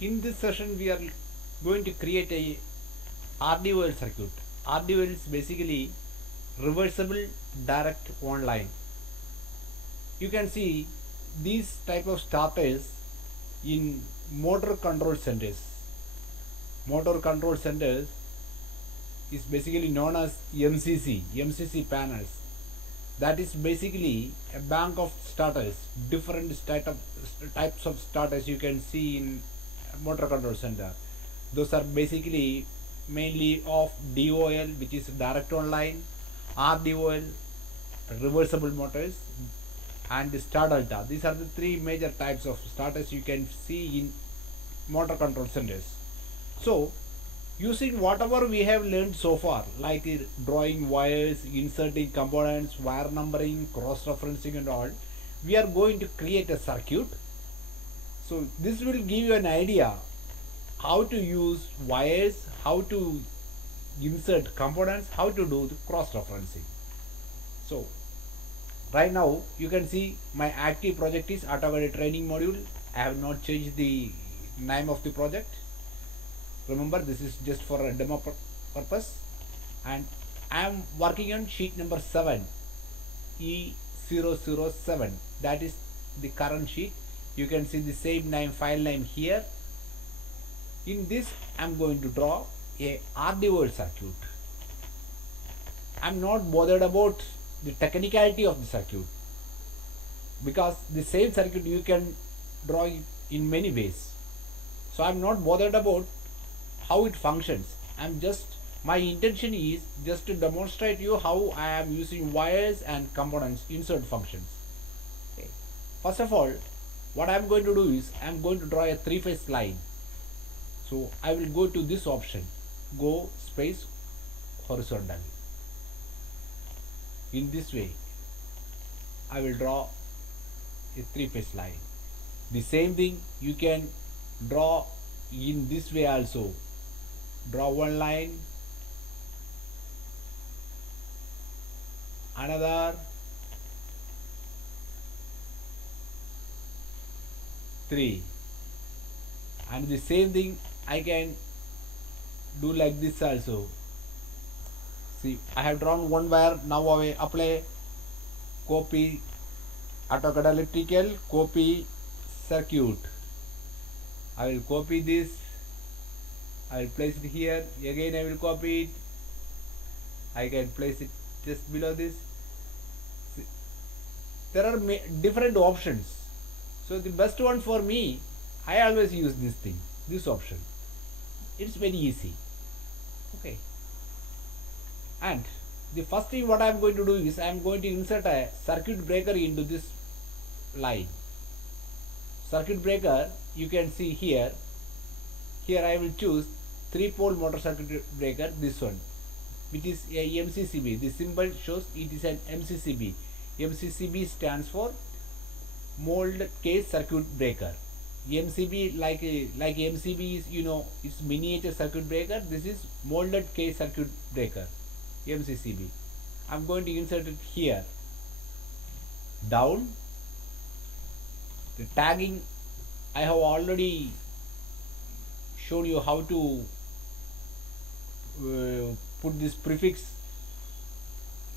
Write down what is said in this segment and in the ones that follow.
In this session we are going to create a RDOL circuit. RDOL is basically reversible direct online. You can see these type of starters in motor control centers. Motor control centers is basically known as MCC panels. That is basically a bank of starters, different types of starters you can see in motor control center. Those are basically mainly of DOL, which is direct online, RDOL, reversible motors, and the star delta. These are the three major types of starters you can see in motor control centers. So using whatever we have learned so far, like drawing wires, inserting components, wire numbering, cross referencing and all, we are going to create a circuit. So this will give you an idea how to use wires, how to insert components, how to do the cross referencing. So right now you can see my active project is ACADE training module. I have not changed the name of the project. Remember, this is just for a demo purpose, and I am working on sheet number 7, E007. That is the current sheet. You can see the same name, file name here. In this I am going to draw a RDOL circuit. I am not bothered about the technicality of the circuit, because the same circuit you can draw it in many ways. So I am not bothered about how it functions. My intention is just to demonstrate you how I am using wires and components insert functions. Okay. First of all, what I am going to do is I am going to draw a three-phase line. So I will go to this option, go space horizontal. In this way I will draw a three-phase line. The same thing you can draw in this way also. Draw one line, another, three, and the same thing I can do like this also. See, I have drawn one wire. Now I apply copy AutoCAD electrical, copy circuit. I will copy this, I will place it here. Again I will copy it. I can place it just below this. See, there are different options. So the best one for me, I always use this option. It's very easy. Okay. And the first thing what I am going to do is I am going to insert a circuit breaker into this line. Circuit breaker, you can see here. Here I will choose 3-pole motor circuit breaker, this one, which is a MCCB. The symbol shows it is an MCCB. MCCB stands for molded case circuit breaker. MCB, like MCB is, it's miniature circuit breaker. This is molded case circuit breaker, MCCB. I'm going to insert it here. Down. The tagging, I have already shown you how to put this prefix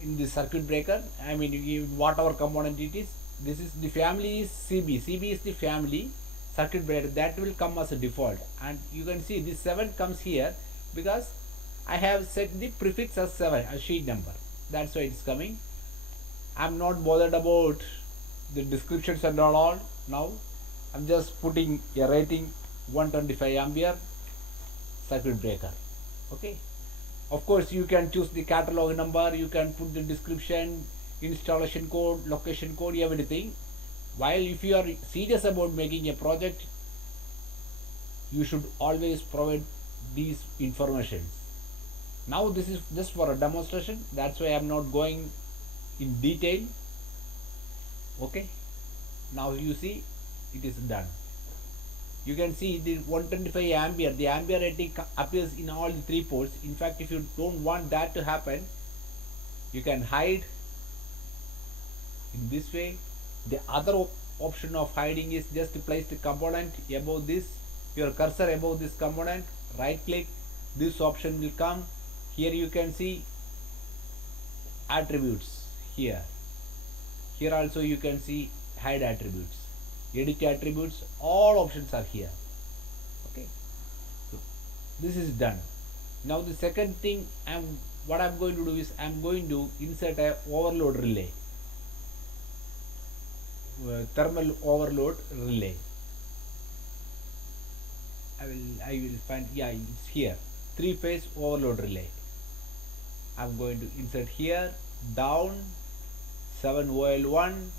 in the circuit breaker. I mean, whatever component it is. This is the family is CB. CB is the family circuit breaker. That will come as a default. And you can see this 7 comes here because I have set the prefix as 7, a sheet number. That's why it's coming. I'm not bothered about the descriptions and all now. I'm just putting a rating 125 ampere circuit breaker. Okay. Of course, you can choose the catalog number, you can put the description, installation code, location code, everything. While if you are serious about making a project, you should always provide these informations. Now this is just for a demonstration. That's why I'm not going in detail. Okay. Now you see it is done. You can see the 125 ampere, the ampere rating appears in all the 3 poles. In fact, if you don't want that to happen, you can hide in this way. The other option of hiding is just to place the component above this your cursor above this component, right click, this option will come. Here you can see attributes. Here also you can see hide attributes, edit attributes, all options are here. Okay, so this is done. Now the second thing what I'm going to do is I'm going to insert a overload relay, thermal overload relay. I will find, yeah, it's here, 3-phase overload relay. I'm going to insert here, down 7OL1.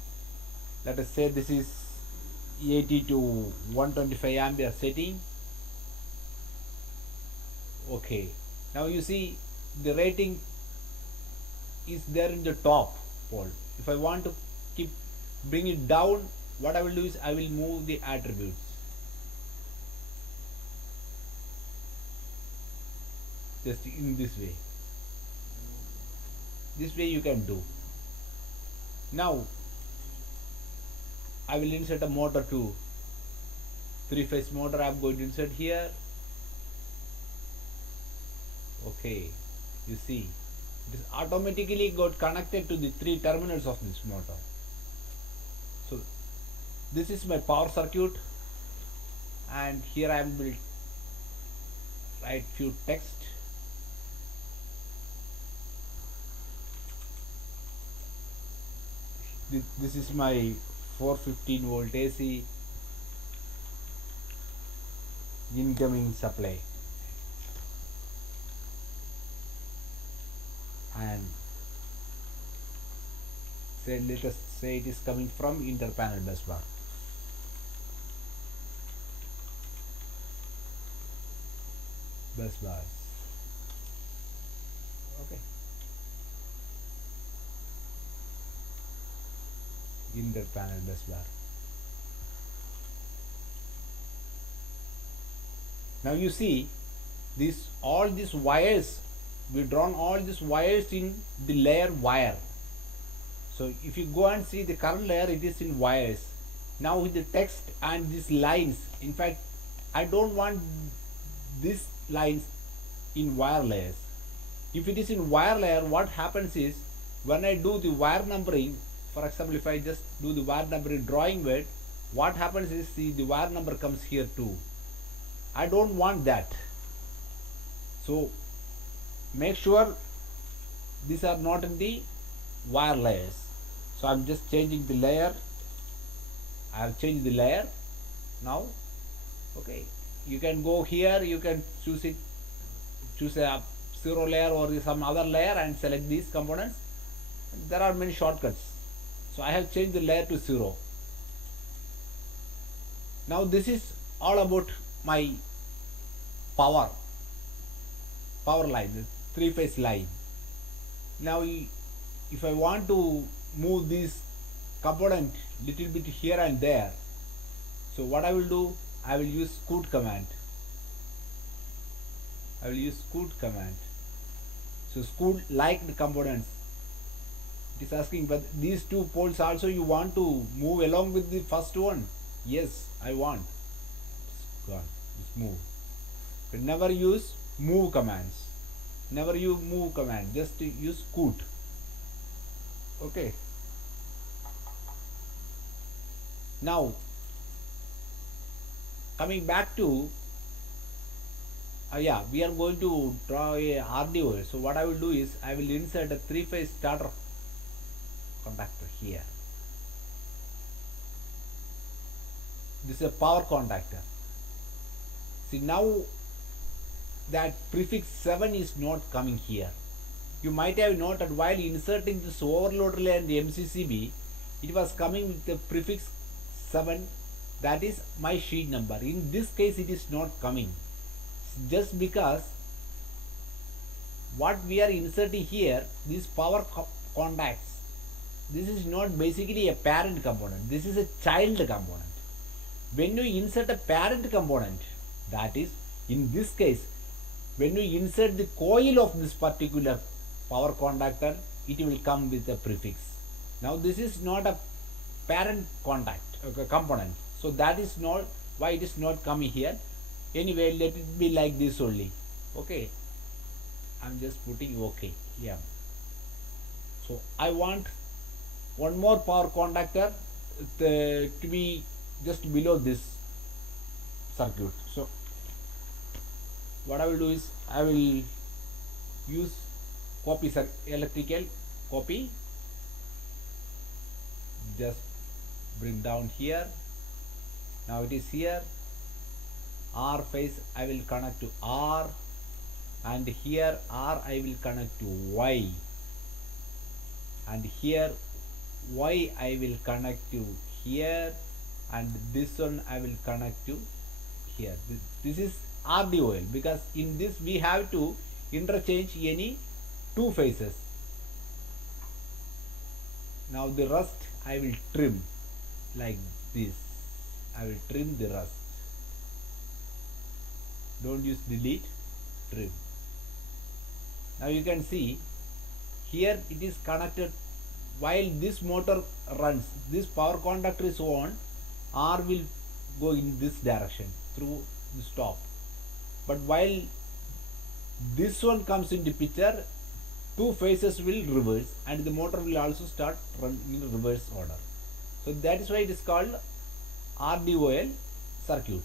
Let us say this is 80 to 125 ampere setting. Okay, now you see the rating is there in the top pole. If I want to bring it down, what I will do is I will move the attributes. Just in this way. This way you can do. Now I will insert a motor too. 3-phase motor I'm going to insert here. Okay, you see it is automatically got connected to the 3 terminals of this motor. So this is my power circuit, and here I will write few text. This is my 415 volt AC incoming supply, and let us say it is coming from interpanel bus bar. Bus bars. Okay. Interpanel bus bar. Now you see all these wires, we drawn all these wires in the layer wire. So if you go and see the current layer, it is in wires. Now with the text and these lines, in fact I don't want these lines in wire layers. If it is in wire layer, what happens is when I do the wire numbering, for example if I just do the wire numbering drawing word, what happens is the wire number comes here too. I don't want that. So make sure these are not in the wire layers. So I'm just changing the layer. I have changed the layer now. Okay, you can go here, you can choose a 0 layer or some other layer and select these components. There are many shortcuts. So I have changed the layer to 0. Now this is all about my power line, the 3-phase line. Now if I want to move this component little bit here and there, so what I will do, I will use scoot command. So scoot like the components. It is asking, but these 2 poles also you want to move along with the first one? Yes, I want. It's gone. Just move. But never use move commands. Never use move command. Just use scoot. Okay. Now coming back to we are going to draw a RDO. So what I will do is I will insert a 3-phase starter contactor here. This is a power contactor. See, now that prefix 7 is not coming here. You might have noted while inserting this overload relay and the MCCB, it was coming with the prefix 7, that is my sheet number. In this case it is not coming, just because what we are inserting here, these power contacts, this is not basically a parent component, this is a child component. When you insert a parent component, that is in this case when you insert the coil of this particular power contactor, it will come with a prefix. Now this is not a parent component, so that is not why it is not coming here. Anyway, let it be like this only. Okay, I'm just putting okay. Yeah. So I want one more power contactor to be just below this circuit. So what I will do is I will use copy electrical copy, just bring down here. Now it is here. R phase I will connect to R, and here R I will connect to Y, and here Y I will connect to here, and this one I will connect to here. This is RDOL, because in this we have to interchange any two phases. Now the rest I will trim like this. I will trim the rest. Don't use delete, trim. Now you can see here it is connected. While this motor runs, this power conductor is on, R will go in this direction through the stop. But while this one comes into picture, two phases will reverse and the motor will also start running in reverse order. So that is why it is called RDOL circuit.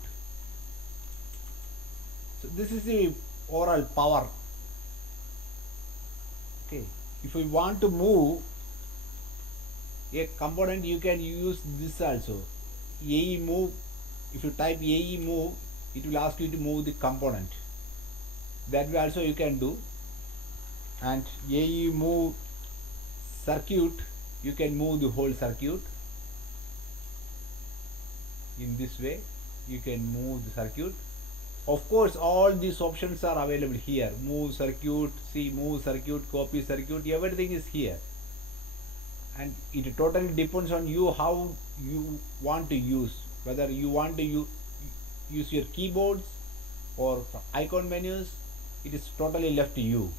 So this is the overall power. Okay, if we want to move a component, you can use this also. AE move. If you type AE move, it will ask you to move the component. That way also you can do. And AE move circuit, you can move the whole circuit. In this way you can move the circuit. Of course all these options are available here. Move circuit, see, move circuit, copy circuit, everything is here. And it totally depends on you how you want to use, whether you want to use your keyboards or icon menus. It is totally left to you.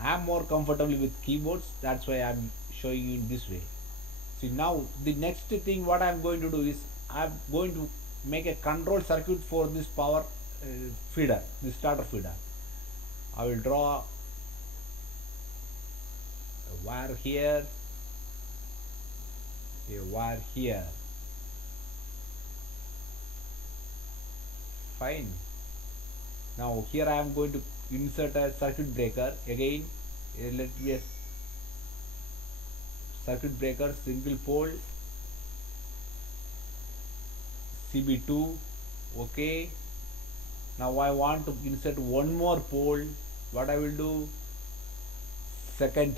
I am more comfortable with keyboards, that's why I am showing you in this way. See, now the next thing what I am going to do is I am going to make a control circuit for this power feeder, this starter feeder. I will draw a wire here, a wire here. Fine. Now here I am going to insert a circuit breaker. Again, let me a circuit breaker, single pole, CB2. Okay. Now I want to insert one more pole. What I will do? Second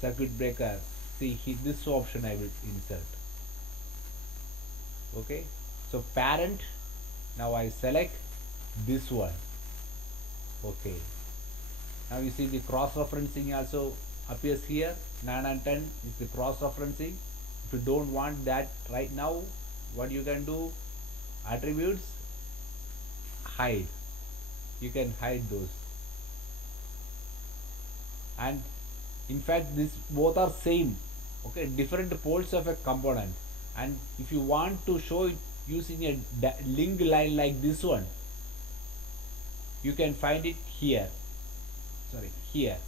circuit breaker. See, this option I will insert. Okay. So parent. Now I select this one. Okay. Now you see the cross referencing also appears here. 9 and 10 is the cross referencing. If you don't want that right now, what you can do? Attributes, hide. You can hide those. And in fact this both are same. Okay, different poles of a component. And if you want to show it using a link line like this one, you can find it here. Sorry, here,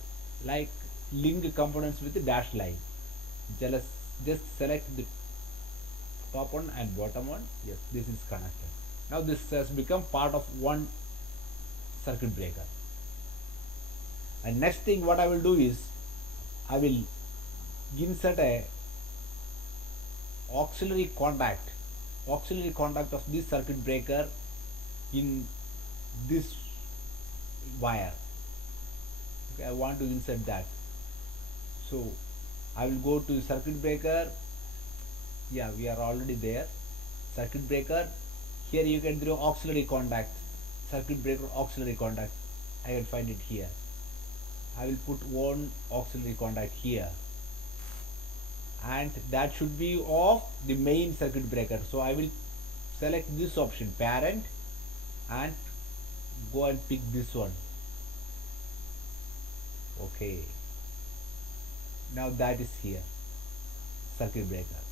like link components with the dash line. Just select the top one and bottom one. Yes, this is connected. Now this has become part of one circuit breaker. And next thing what I will do is I will insert a auxiliary contact of this circuit breaker in this wire. Okay, I want to insert that. So I will go to circuit breaker. Yeah, we are already there. Circuit breaker. Here you can do auxiliary contact. Circuit breaker auxiliary contact. I can find it here. I will put one auxiliary contact here. And that should be of the main circuit breaker. So I will select this option, parent, and go and pick this one. Okay. Now that is here, circuit breaker.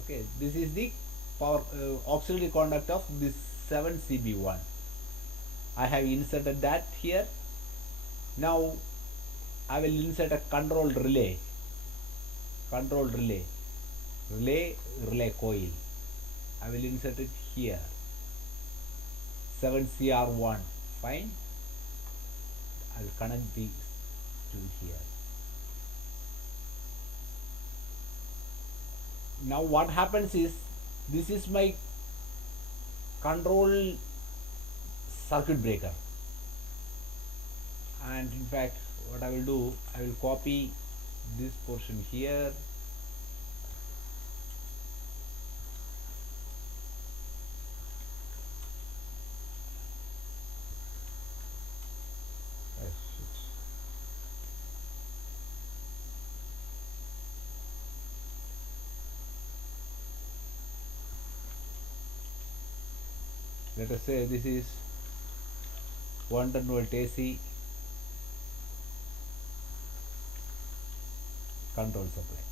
Okay, this is the power auxiliary contact of this 7CB1. I have inserted that here. Now I will insert a control relay, control relay, relay coil. I will insert it here. 7CR1. Fine. I'll connect these to here. Now what happens is, this is my control circuit breaker, and in fact what I will do, I will copy this portion here. Let us say this is 110 volt AC control supply.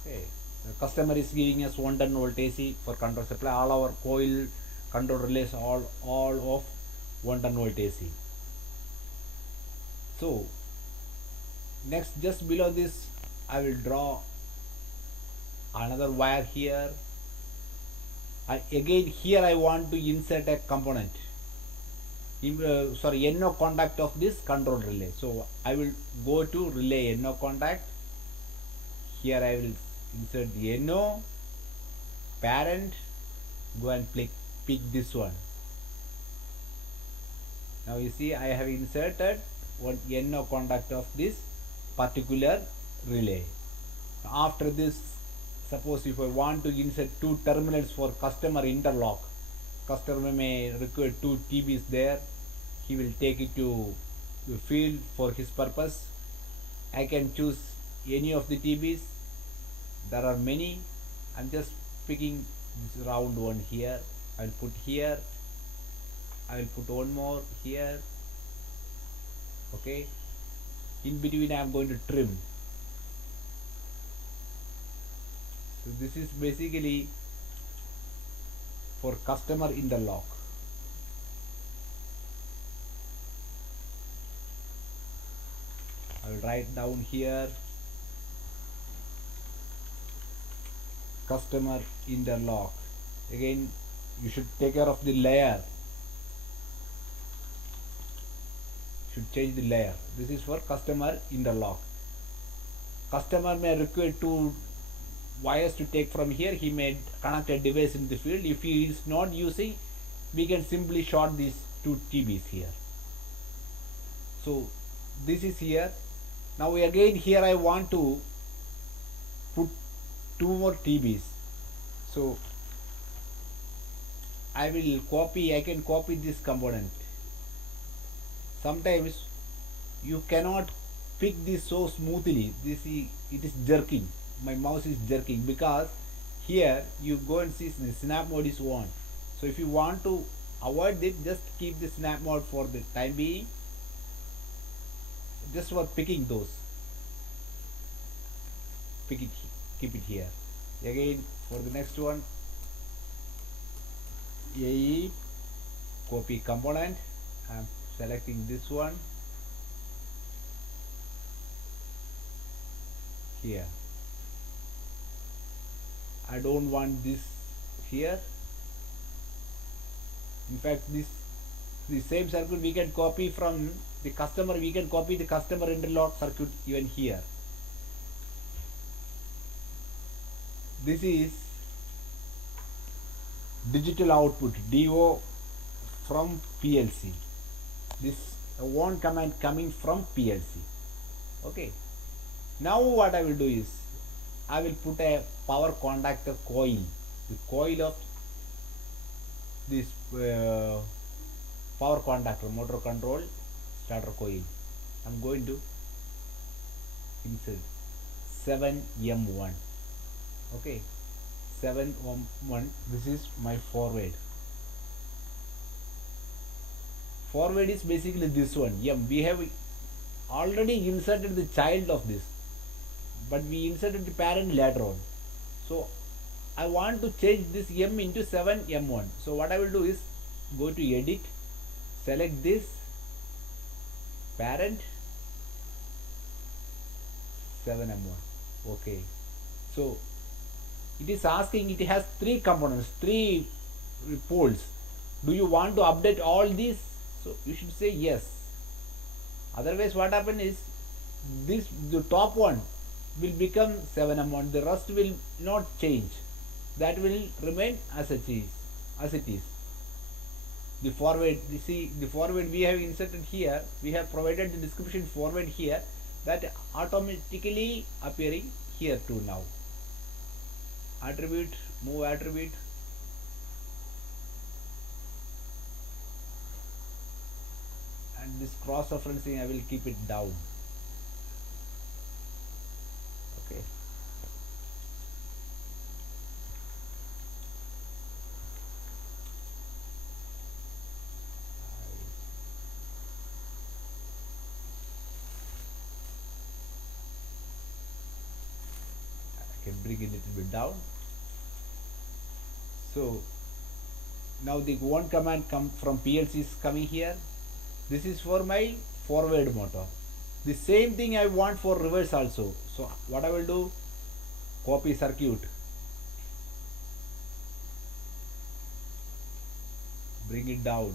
Okay, the customer is giving us 110 volt AC for control supply. All our coil control relays all of 110 volt AC. So next, just below this, I will draw another wire here. Again here I want to insert a component, NO contact of this control relay. So I will go to relay NO contact. Here I will insert the NO parent. Go and pick this one. Now you see I have inserted one NO contact of this particular relay. After this, suppose if I want to insert two terminals for customer interlock, customer may require two TBs there, he will take it to the field for his purpose. I can choose any of the TBs. There are many. I'm just picking this round one here. I'll put here. I will put one more here. Okay. In between I am going to trim. So this is basically for customer interlock. I will write down here customer interlock. Again, you should take care of the layer. Should change the layer. This is for customer interlock. Customer may require two wires to take from here. He may connect a device in the field. If he is not using, we can simply short these two TBs here. So this is here. Now again here I want to put two more TBs. So I can copy this component. Sometimes you cannot pick this so smoothly. It is jerking. My mouse is jerking because here you go and see the snap mode is on. So if you want to avoid it, just keep the snap mode for the time being, just for picking those. Keep it here. Again for the next one, AE copy component. I'm selecting this one here. I don't want this here. In fact, the same circuit we can copy from the customer. We can copy the customer interlock circuit even here. This is digital output DO from PLC. This one command coming from PLC. Okay. Now what I will do is, I will put a power contactor coil, the coil of this power contactor, motor control starter coil. I'm going to insert 7M1. Okay, 7M1. This is my forward. Forward is basically this one, M. We have already inserted the child of this, but we inserted the parent later on. So I want to change this M into 7M1. So what I will do is, go to edit, select this parent 7M1. Okay, so it is asking, it has three components, three poles. Do you want to update all these? So you should say yes. Otherwise what happen is, this the top one will become 7M1, the rest will not change, that will remain as it is. The forward, you see, the forward we have inserted here, we have provided the description forward here, that automatically appearing here too now. Attribute, move attribute, and this cross referencing I will keep it down. Okay, I can bring it a little bit down. So now the one command come from PLC is coming here. This is for my forward motor. The same thing I want for reverse also. So what I will do, copy circuit, bring it down.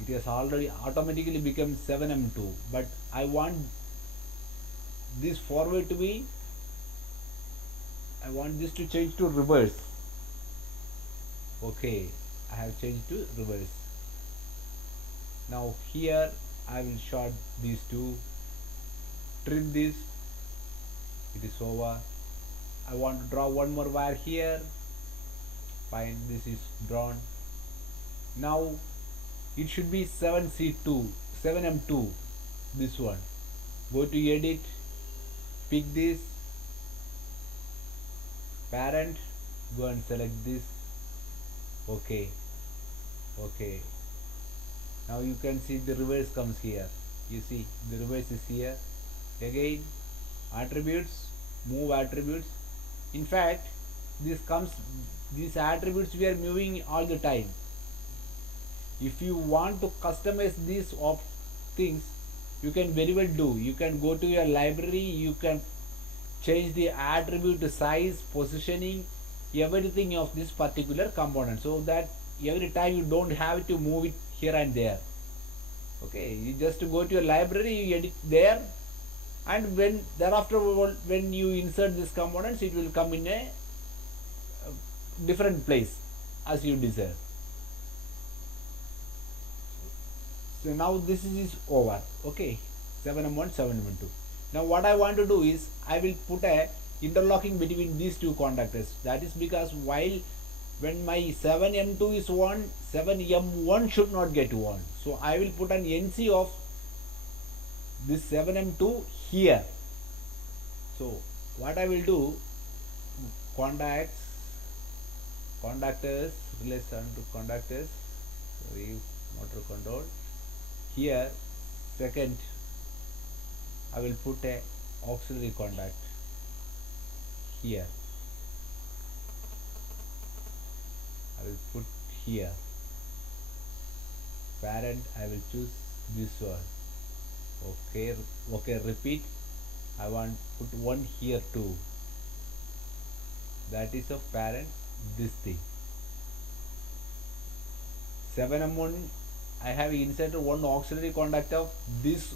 It has already automatically become 7M2, but I want this forward to be, I want this to change to reverse. Okay, I have changed to reverse. Now here I will short these two, trim this, it is over. I want to draw one more wire here, fine, this is drawn. Now it should be 7C2, 7M2, this one. Go to edit, pick this, parent, go and select this. Okay, okay. Now you can see the reverse comes here. You see the reverse is here. Again, attributes, move attributes. In fact, this comes, these attributes we are moving all the time. If you want to customize these things, you can very well do. You can go to your library, you can change the attribute size, positioning, everything of this particular component, so that every time you don't have to move it here and there. Okay, you just go to your library, you edit there, and when thereafter when you insert these components, it will come in a different place as you desire. So now this is over. Okay, 7M1, 7M2. Now what I want to do is, I will put a interlocking between these two contactors. That is because when my 7M2 is on, 7M1 should not get on. So I will put an NC of this 7M2 here. So what I will do, contactors, relation to contactors, sorry, motor control. Here, second, I will put a auxiliary contact here. I will put here. Parent, I will choose this one. Okay, okay, repeat. I want to put one here too. That is of parent, this thing. 7M1, I have inserted one auxiliary contact of this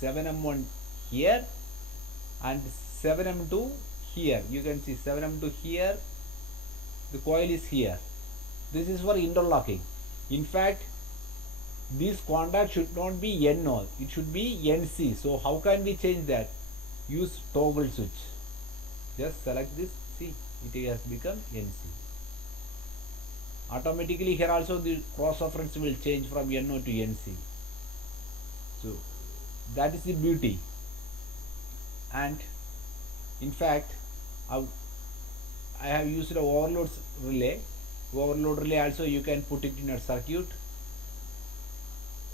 7M1 here and 7M2 here. You can see 7M2 here, the coil is here. This is for interlocking. In fact, this contact should not be NO, it should be NC. So how can we change that? Use toggle switch. Just select this, see, it has become NC. Automatically here also the cross reference will change from NO to NC. So that is the beauty. And in fact, I have used an overload relay. Overload relay also you can put it in a circuit.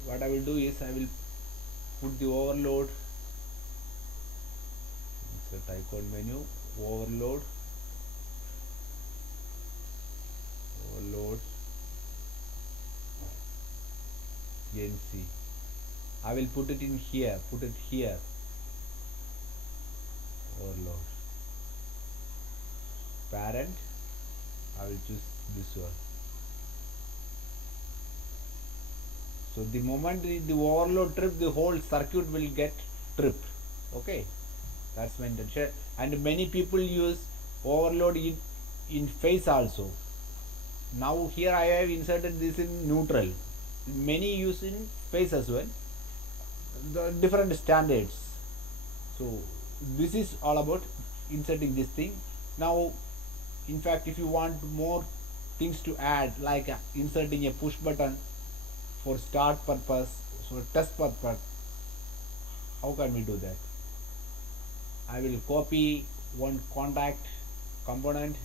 What I will do is, I will put the overload, insert icon menu, overload, NC. I will put it in here, put it here. Overload. Parent, I will choose this one. So the moment the overload trip, the whole circuit will get tripped. Okay, that's my intention. And many people use overload in phase also. Now here I have inserted this in neutral. Many use in phase as well. The different standards. So this is all about inserting this thing. Now, in fact, if you want more things to add, like inserting a push button for start purpose, so test purpose, how can we do that? I will copy one contact component,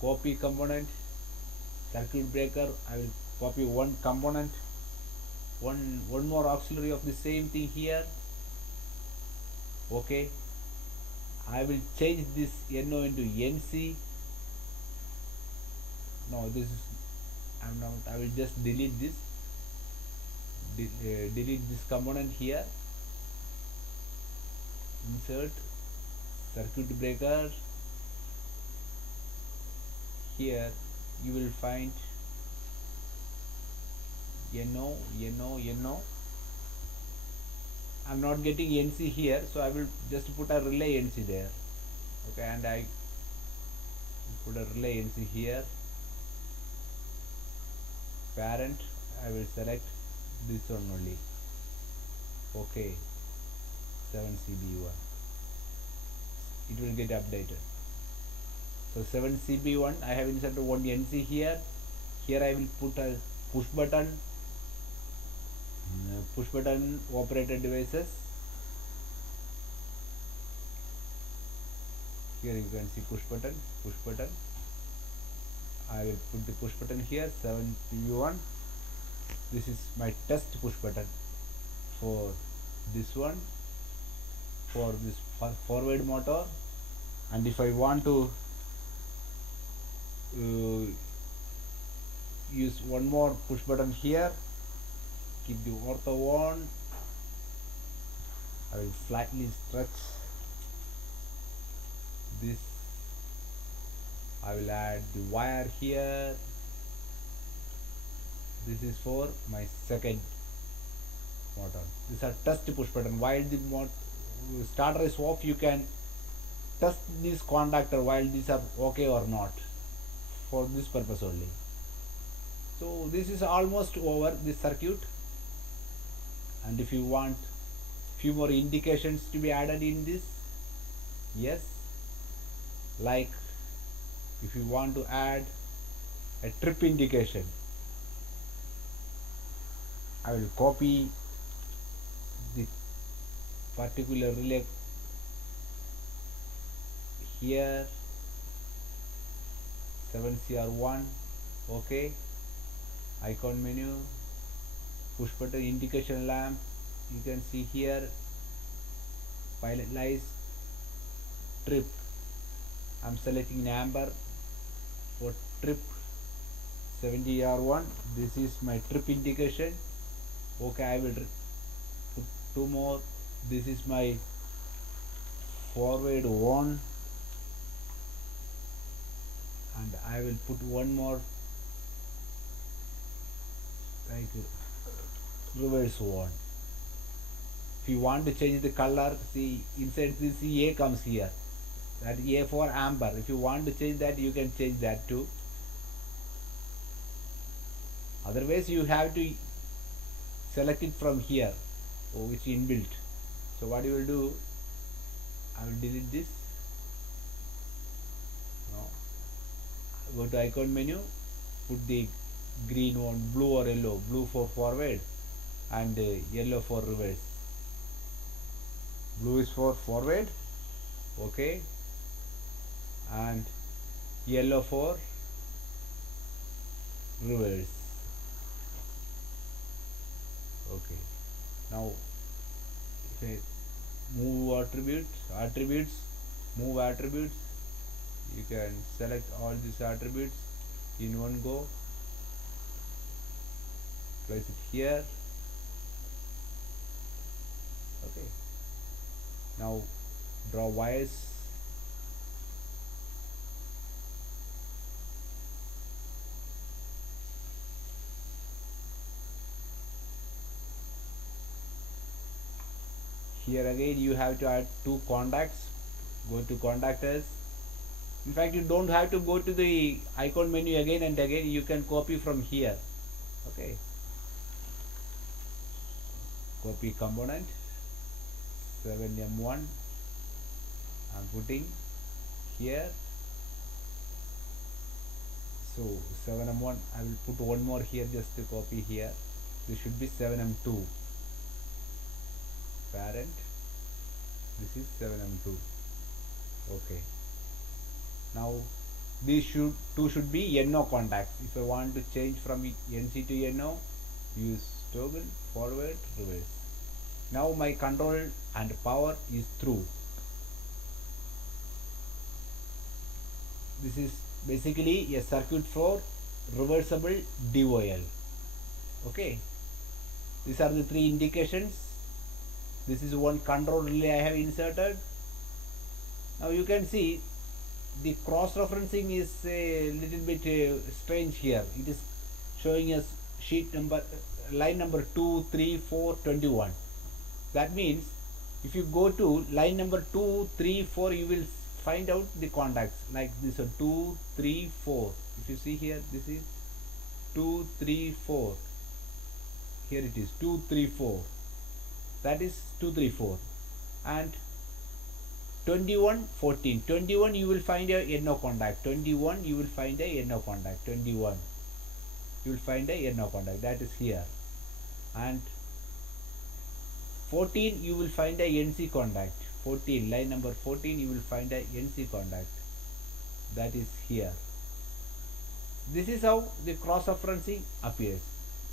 copy component, circuit breaker. I will copy one component, one more auxiliary of the same thing here. Okay, I will change this NO into NC. No, this is, I'm not, I will just delete this, delete this component here, insert circuit breaker. Here you will find NO. I'm not getting NC here, so I will just put a relay NC there. Okay, and I put a relay NC here. Parent, I will select this one only. Okay, 7CB1. It will get updated. So 7CB1, I have inserted one NC here. Here I will put a push button operated devices. Here you can see push button. I will put the push button here, 7CB1. This is my test push button for this one, for this forward motor. And if I want to use one more push button here, keep the ortho on. I will slightly stretch this. I will add the wire here. This is for my second motor. These are test push button. While the starter is off, you can test this contactor while these are okay or not, for this purpose only. So this is almost over, this circuit. And if you want few more indications to be added in this, yes, like if you want to add a trip indication, I will copy the particular relay here, 7CR1. Okay, icon menu, push button, indication lamp. You can see here pilot lights, trip. I'm selecting amber for trip, 70R1. This is my trip indication. Okay, I will put two more. This is my forward on, and I will put one more like reverse on. If you want to change the color, see inside this A comes here, that A for amber. If you want to change that, you can change that too. Otherwise you have to select it from here, which is inbuilt. So what you will do, I will delete this. No. Go to icon menu, put the green one, blue or yellow, blue for forward and yellow for reverse. Blue is for forward, okay, and yellow for reverse. Okay, now if I move attributes, move attributes, you can select all these attributes in one go, place it here, Okay, now draw wires. Here again you have to add two contacts. Go to contactors. In fact, you don't have to go to the icon menu again and again. You can copy from here. Okay, copy component 7M1. I'm putting here. So 7M1, I will put one more here just to copy here. This should be 7M2 parent. This is 7M2. Okay, now these two should be NO contacts. If I want to change from NC to NO, use toggle forward reverse. Now my control and power is through. This is basically a circuit for reversible DOL. Okay, these are the three indications. This is one control relay I have inserted. Now you can see the cross referencing is a little bit strange here. It is showing us sheet number line number 2, 3, 4, 21. That means if you go to line number 2, 3, 4, you will find out the contacts like this: 2, 3, 4. If you see here, this is 2, 3, 4. Here it is 2, 3, 4. That is 2, 3, 4. And 21, 14. 21 you will find a NO contact. 21 you will find a NO contact. 21 you will find a NO contact. That is here. And 14 you will find a NC contact. 14, line number 14, you will find a NC contact. That is here. This is how the cross referencing appears.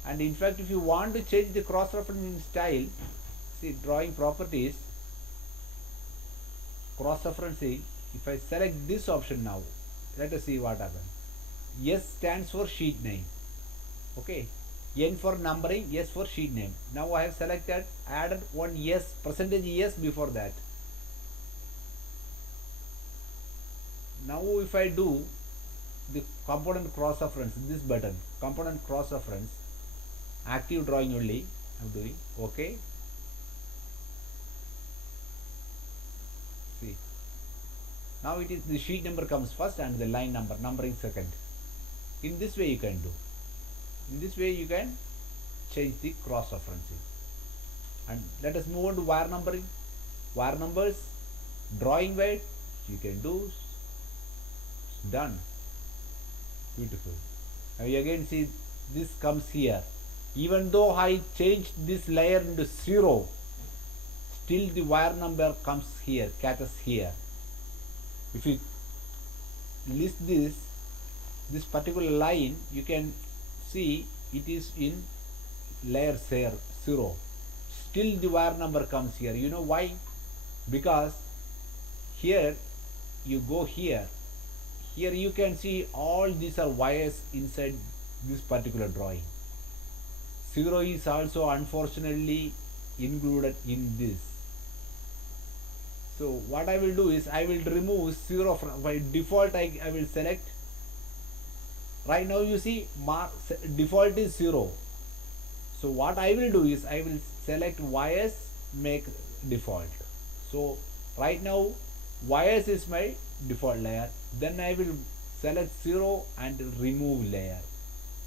And in fact, if you want to change the cross referencing style, see drawing properties, cross referencing. If I select this option now, let us see what happens. S stands for sheet name. Okay, N for numbering, S for sheet name. Now I have selected, added one S, percentage S before that. Now if I do the component cross reference, this button, component cross reference, active drawing only I am doing. Okay, see, now it is the sheet number comes first and the line number numbering second. In this way you can do. In this way you can change the cross referencing. And let us move on to wire numbering. Wire numbers, drawing weight, you can do. Done. Beautiful. Now you again see this comes here. Even though I changed this layer into 0, still the wire number comes here, catches here. If you list this particular line, you can see it is in layer 0. Still the wire number comes here. You know why? Because here you go here. Here you can see all these are wires inside this particular drawing. 0 is also unfortunately included in this. So what I will do is I will remove 0 from by default. I will select. Right now you see default is 0. So what I will do is I will select wires, make default. So right now wires is my default layer. Then I will select 0 and remove layer.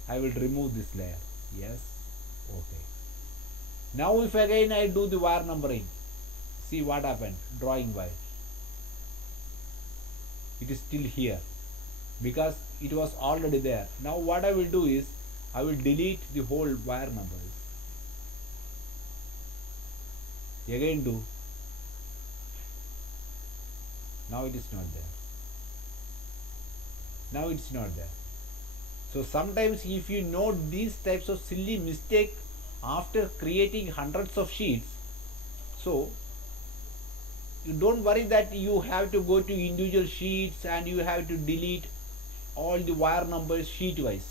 I will remove this layer. Yes. Okay. Now if again I do the wire numbering, see what happened. Drawing wire. It is still here because it was already there. Now what I will do is I will delete the whole wire numbers. Again do. Now it is not there. Now it's not there. So sometimes if you note these types of silly mistake after creating hundreds of sheets, so you don't worry that you have to go to individual sheets and you have to delete all the wire numbers sheet wise.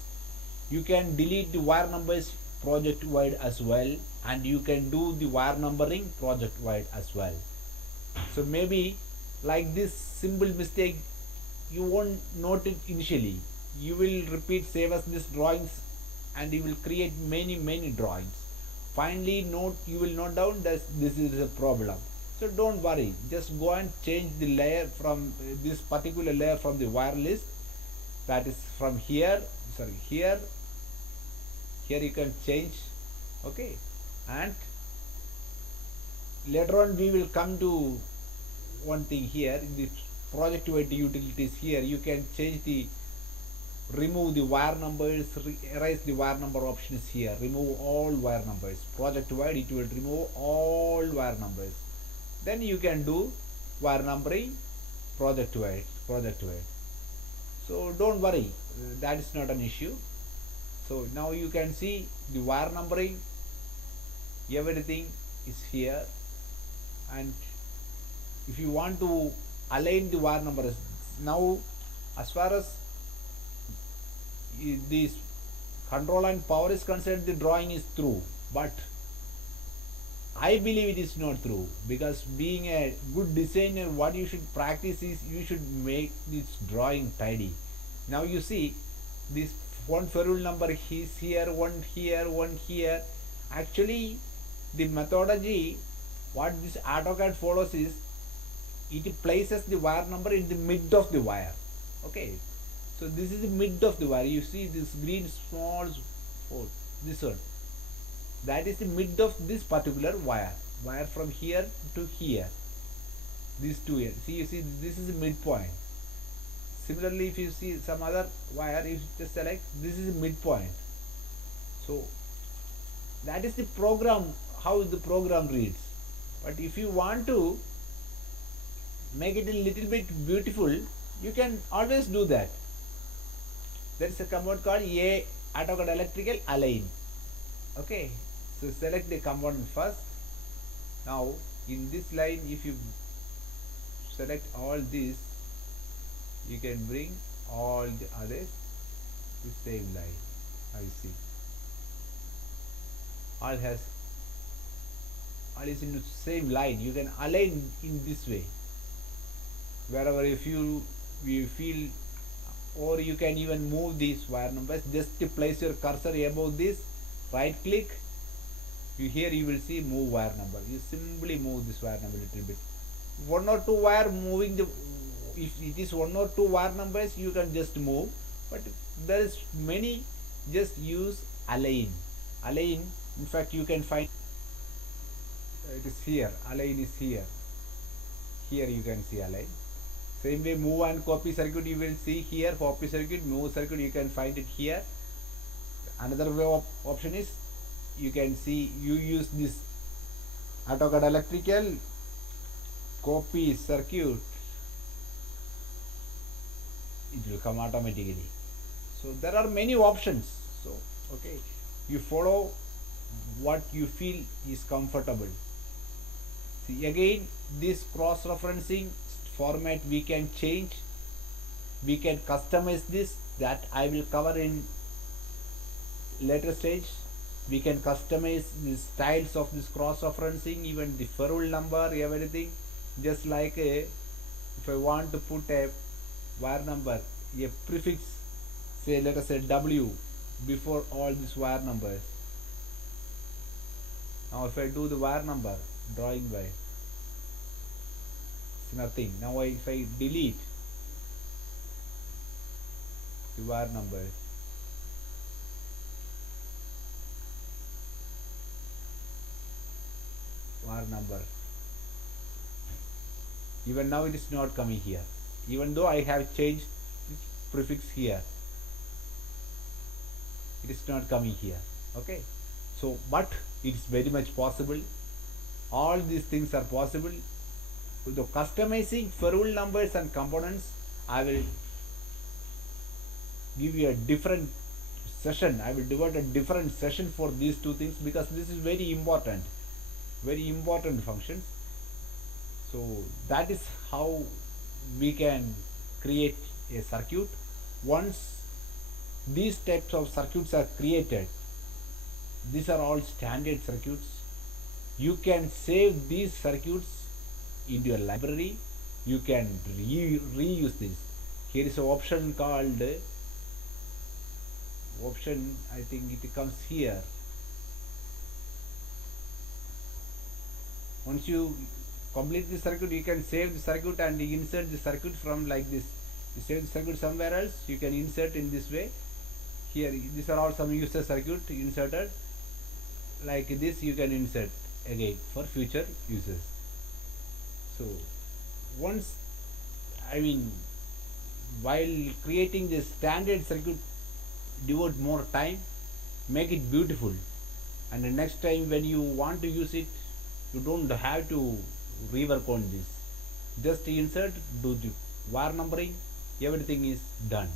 You can delete the wire numbers project wide as well, and you can do the wire numbering project wide as well. So maybe like this simple mistake you won't note it initially. You will repeat save as this drawings and you will create many drawings. Finally note, you will note down that this is a problem. So don't worry, just go and change the layer from this particular layer from the wire list, that is from here, sorry, here you can change. Okay, and later on we will come to one thing here in the project wide utilities. Here you can change the remove the wire numbers, erase the wire number options. Here remove all wire numbers. Project wide it will remove all wire numbers. Then you can do wire numbering project wide. So don't worry, that is not an issue. So now you can see the wire numbering, everything is here. And if you want to align the wire numbers, now as far as this control and power is concerned, the drawing is through, but I believe it is not through, because being a good designer, what you should practice is you should make this drawing tidy. Now you see this one ferrule number is here, one here, one here. Actually the methodology what this AutoCAD follows is it places the wire number in the mid of the wire. Okay, so this is the mid of the wire. You see this green small hole, this one, that is the mid of this particular wire from here to here, these two here. See, you see this is the midpoint. Similarly, if you see some other wire, if you just select, this is the midpoint. So that is the program, how the program reads. But if you want to make it a little bit beautiful, you can always do that. There is a command called AutoCAD electrical align. Okay, so select the component first. Now in this line, if you select all these, you can bring all the others to same line. I see all is in the same line. You can align in this way wherever if you feel, or you can even move these wire numbers. Just to place your cursor above this, right click, here you will see move wire number. You simply move this wire number a little bit, one or two wire moving. The if it is one or two wire numbers, you can just move, but there is many, just use align. In fact you can find it is here, align is here you can see align. Same way move and copy circuit, you will see here copy circuit, move circuit, you can find it here. Another way of option is you can see, you use this AutoCAD electrical copy circuit, it will come automatically. So there are many options. So okay, you follow what you feel is comfortable. See, again this cross referencing format we can change, we can customize this, that I will cover in later stage. We can customize the styles of this cross referencing, even the ferrule number, everything. Just like if I want to put a wire number, a prefix, say let us say W before all these wire numbers. Now if I do the wire number drawing by, it's nothing. Now if I delete the wire numbers, wire number, even now it is not coming here, even though I have changed this prefix here, it is not coming here. Okay, so but it is very much possible. All these things are possible. With the customizing ferrule numbers and components, I will give you a different session. I will devote a different session for these two things, because this is very important functions. So that is how we can create a circuit. Once these types of circuits are created, These are all standard circuits. You can save these circuits in your library. You can reuse this. Here is an option called option, I think it comes here. Once you complete the circuit, you can save the circuit and insert the circuit from like this. You save the circuit somewhere else, you can insert in this way. Here these are all some user circuit inserted like this. You can insert again for future uses. So once, I mean, while creating this standard circuit, devote more time, make it beautiful, and the next time when you want to use it, you don't have to rework on this. Just insert, do the wire numbering, everything is done.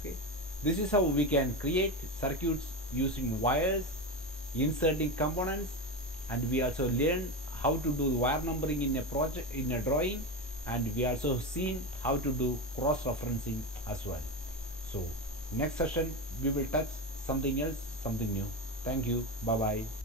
Okay, this is how we can create circuits using wires, inserting components, and we also learn how to do wire numbering in a project, in a drawing, and we also seen how to do cross referencing as well. So next session we will touch something else, something new. Thank you. Bye bye.